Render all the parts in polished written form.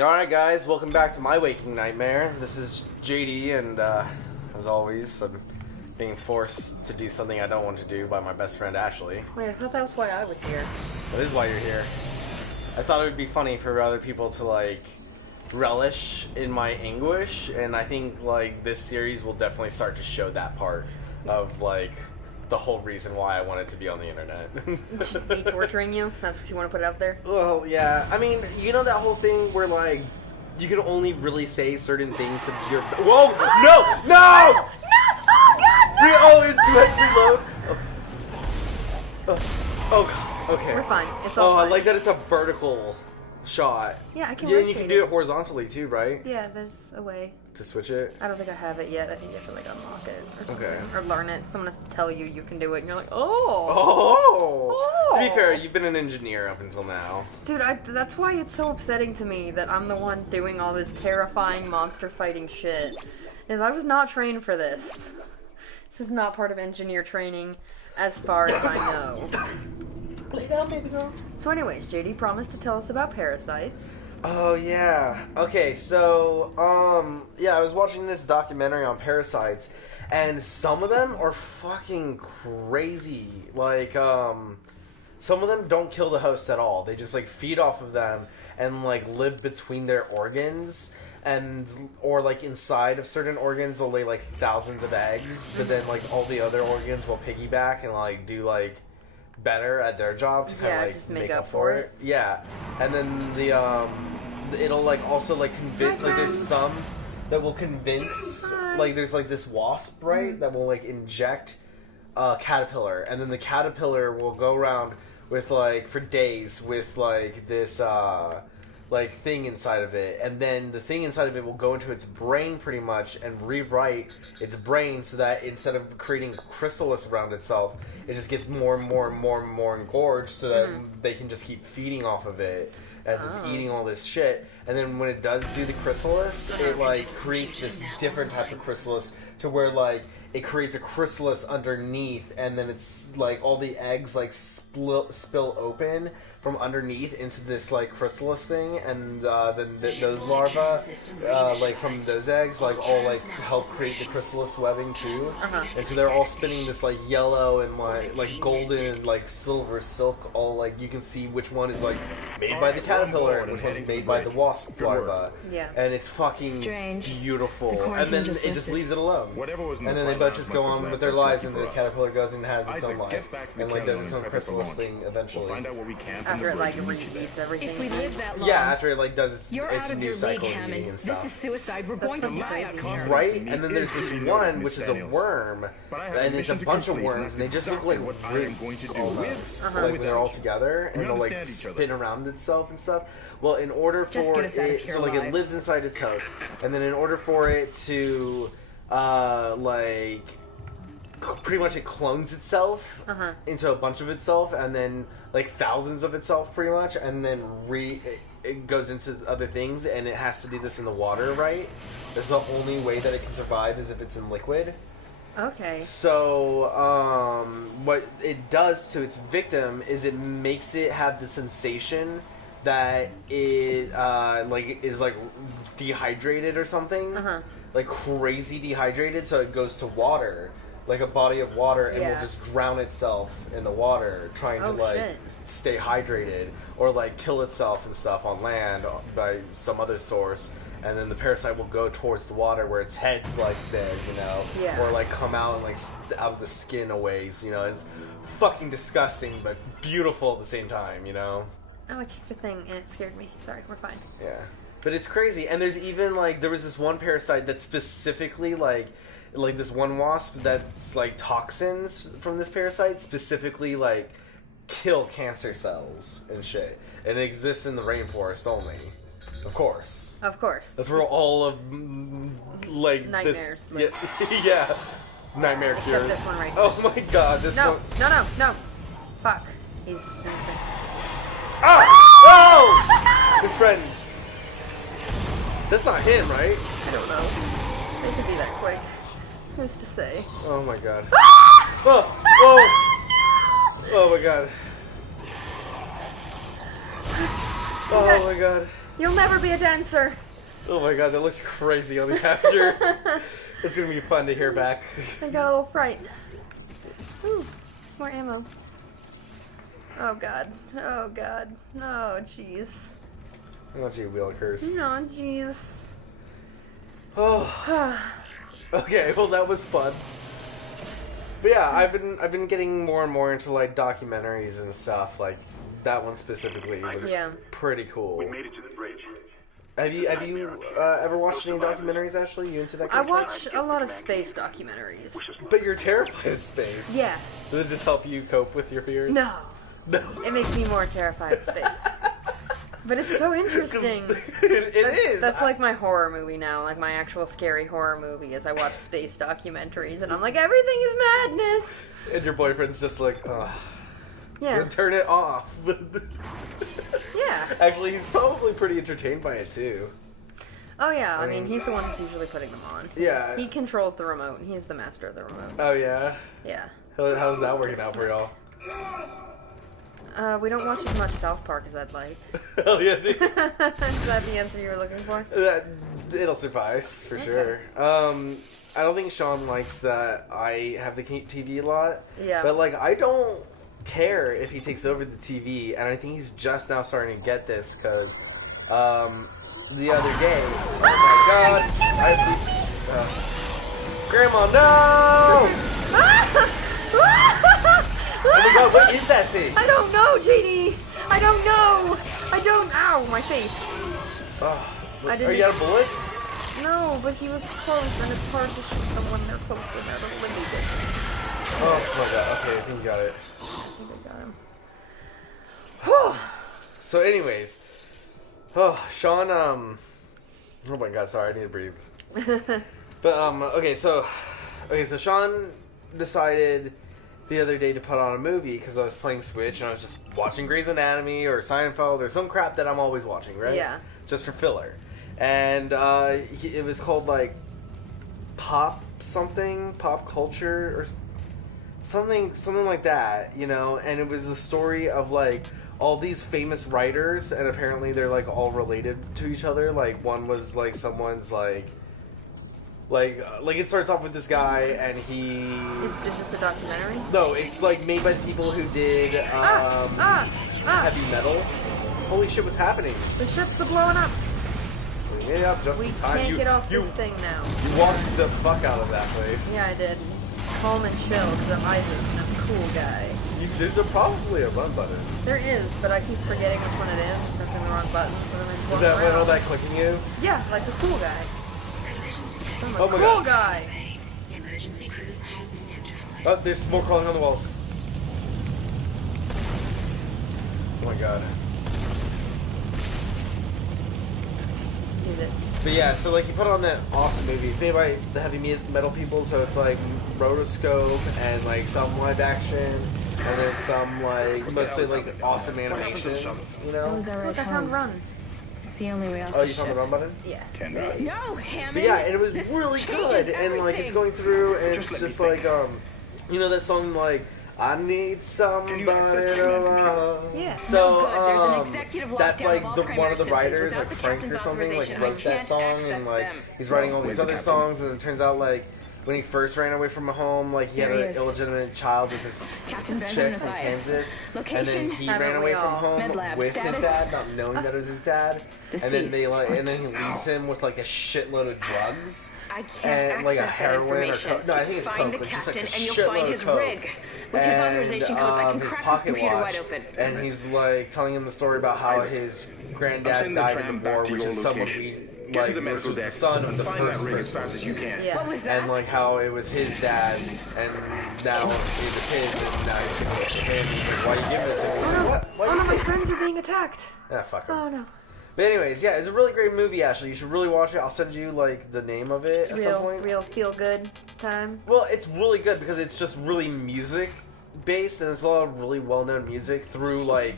Alright guys, welcome back to my waking nightmare. This is JD and as always, I'm being forced to do something I don't want to do by my best friend Ashley. Wait, I thought that was why I was here. That is why you're here. I thought it would be funny for other people to like relish in my anguish, and I think like this series will definitely start to show that part of like the whole reason why I wanted to be on the internet. Me torturing you? That's what you want to put out there? Well, yeah. I mean, you know that whole thing where, like, you can only really say certain things to your... Whoa! No! No! No! Oh, God, no! Reload! Oh, okay. We're fine. It's all I fine. like that it's a vertical shot. Yeah, I can Yeah, and you rotate can do it horizontally, too, right? Yeah, there's a way. To switch it? I don't think I have it yet. I think you have to, like, unlock it or something. Okay. Or learn it. Someone has to tell you you can do it, and you're like, oh! Oh! To be fair, you've been an engineer up until now. Dude, that's why it's so upsetting to me that I'm the one doing all this terrifying monster fighting shit. Is I was not trained for this. This is not part of engineer training, as far as I know. Lay down, baby girl. So anyways, JD promised to tell us about parasites. Oh, yeah. Okay, so, yeah, I was watching this documentary on parasites, and some of them are fucking crazy. Like, some of them don't kill the host at all. They just, like, feed off of them and, like, live between their organs, or, like, inside of certain organs, they'll lay, like, thousands of eggs, but then, like, all the other organs will piggyback and, like, do, like, better at their job to kind of like just make up for it. Yeah, and then the it'll like also like convince like there's some that will convince like there's like this wasp that will like inject a caterpillar, and then the caterpillar will go around with like for days with like this like thing inside of it, and then the thing inside of it will go into its brain pretty much and rewrite its brain so that instead of creating a chrysalis around itself, it just gets more and more and more and more engorged so that they can just keep feeding off of it as it's eating all this shit. And then when it does do the chrysalis, it like creates this different type of chrysalis to where like it creates a chrysalis underneath, and then it's like all the eggs like spill open from underneath into this like chrysalis thing, and then those larvae like from those eggs like all like help create the chrysalis webbing too. And so they're all spinning this like yellow and like golden and like silver silk, all like you can see which one is like made by the caterpillar and which one's made by the wasp larva. Yeah. And it's fucking beautiful. And then it just leaves it alone. And then they both just go on with their lives, and the caterpillar goes and has its own life and like does its own chrysalis thing eventually. After it like repeats everything. Yeah, after it like does its new cycle of eating and stuff. This is suicide. We're That's going to fucking lie crazy. Right? And then there's this one which is a worm, and it's a bunch of worms, and they just look like roots almost. Like when they're all together, and they'll like spin around itself and stuff. Well, in order for it, so like it lives inside its host, and then in order for it to like pretty much it clones itself into a bunch of itself, and then like thousands of itself pretty much, and then it goes into other things, and it has to do this in the water, right? This is the only way that it can survive is if it's in liquid. Okay. So what it does to its victim is it makes it have the sensation that it like is like dehydrated or something, like crazy dehydrated, so it goes to water, like a body of water, and will just drown itself in the water trying to like stay hydrated, or like kill itself and stuff on land by some other source. And then the parasite will go towards the water where its head's like there, you know, or like come out and like out of the skin a ways, you know. It's fucking disgusting but beautiful at the same time, you know. Oh, I kicked a thing and it scared me. Sorry, we're fine. Yeah, but it's crazy. And there's even like there was this one parasite that specifically like this one wasp that's like toxins from this parasite specifically like kill cancer cells and shit, and it exists in the rainforest only. Of course. Of course. That's where all of like nightmares. This, yeah, nightmare cures. Except this one right here. Oh my god, this one. No. Fuck. He's in the thing. Oh! His friend. That's not him, right? I don't know. They could be that quick. Who's to say? Oh my god. Oh my god. Oh my god. You'll never be a dancer. Oh my god, that looks crazy on the capture. It's gonna be fun to hear back. I got a little fright. Ooh, more ammo. Oh god. Oh god. Oh jeez. Oh gee, wheel curse. No jeez. Oh. Okay, well that was fun. But yeah, I've been getting more and more into like documentaries and stuff. Like that one specifically was pretty cool. We made it to the bridge. Have you ever watched any documentaries, Ashley? You into that kind I of watch stuff? a lot of space documentaries. But you're terrified of space. Yeah. Does it just help you cope with your fears? No. No. It makes me more terrified of space. But it's so interesting. It is. That's like my horror movie now. Like my actual scary horror movie is I watch space documentaries and I'm like, everything is madness. And your boyfriend's just like, ugh. Yeah. Turn it off. Yeah. Actually, he's probably pretty entertained by it too. Oh yeah, I mean, he's the one who's usually putting them on. Yeah. He controls the remote, and he is the master of the remote. Oh yeah. Yeah. How's that working out for y'all? We don't watch as much South Park as I'd like. Hell yeah, dude. Is that the answer you were looking for? It'll suffice for sure. I don't think Sean likes that I have the TV a lot. Yeah. But like, I don't care if he takes over the TV, and I think he's just now starting to get this because the other day, oh my god, Grandma, no! Oh my god, what is that thing? I don't know, Jeannie. I don't know. I don't. Ow, my face. Oh, I didn't- are you out of bullets? No, but he was close, and it's hard to shoot them when they're close and they're the little bits. Oh my god, okay, I think you got it. I think I got him. Whew. So anyways, Sean, oh my god, sorry, I need to breathe. But, okay, so Sean decided the other day to put on a movie because I was playing Switch and I was just watching Grey's Anatomy or Seinfeld or some crap that I'm always watching, right? Yeah. Just for filler. And, it was called, like, pop culture, or something like that, you know? And it was the story of, like, all these famous writers, and apparently they're, like, all related to each other. Like, one was, like, someone's, like, it starts off with this guy, and he... Is this a documentary? No, it's, like, made by the people who did, heavy metal. Holy shit, what's happening? The ships are blowing up. We made it up just We in time. can't You- get off you- this thing now. You walked the fuck out of that place. Yeah, I did. Calm and chill, because I'm Isaac, and I'm a cool guy. There's probably a run button. There is, but I keep forgetting which one it is, pressing the wrong button, so then I Is walk that what around. all that clicking is? Yeah, like a cool guy. So I'm a Oh my cool God. guy. Emergency crews have been notified. Oh, there's more crawling on the walls. Oh my god. Do this. But yeah, so like he put on that awesome movie. It's made by the heavy metal people, so it's like rotoscope and like some live action, and then some like mostly like awesome animation. You know? Look, I found Run. It's the only way off Oh, the you found the ship. run button? Yeah. No, Hammond! But yeah, and it was This really changes good, and like it's everything. going through, and it's Just let me just think. like you know that song like I need somebody to love. Yeah. So No good. There's an executive that's lockdown like of all one of the primary writers, systems like without Frank the or captain's something, like authorization. wrote I that can't song, and access like them. he's writing all these Where's the other captain? songs, and it turns out like when he first ran away from home, like he had There he an is. illegitimate child with this Captain chick Benjamin from Mathias. Kansas, and then Location? he Haven't ran away we from all? home Med lab with his status? dad, not knowing that it was his dad, and then Deceased. they like, and then he leaves him with like a shitload of drugs. I can't And like a access that heroin or information. coke. No, I think it's Find coke, the but just like a captain and you'll shitload find of his coke. rig. With his authorization codes, I can His crack pocket his computer watch, wide open. and he's like telling him the story about how his granddad died in the war, which is someone we Get like, to the which medical was the deck son of and the find first that rig as fast person. as you can. Yeah. What was that? And like how it was his dad's, and now it was his, and now he's giving it to him. He's like, "Why are you giving it to me?" He's like, "What? Oh no, my What?" friends are being attacked. Ah, fuck him. Oh no. But anyways, yeah, it's a really great movie. Actually, you should really watch it. I'll send you like the name of it at some point. Real feel good time. Well, it's really good because it's just really music based, and it's a lot of really well known music through like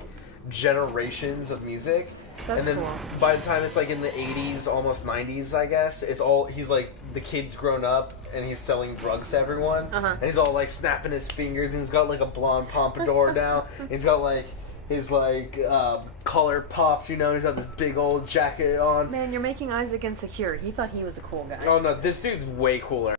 generations of music. That's and then cool. by the time it's like in the 80s, almost 90s, I guess, it's all he's like the kid's grown up and he's selling drugs to everyone, Uh-huh. and he's all like snapping his fingers, and he's got like a blonde pompadour now. And he's got like his like collar popped. You know, he's got this big old jacket on. Man, you're making Isaac insecure. He thought he was a cool guy. Oh no, this dude's way cooler.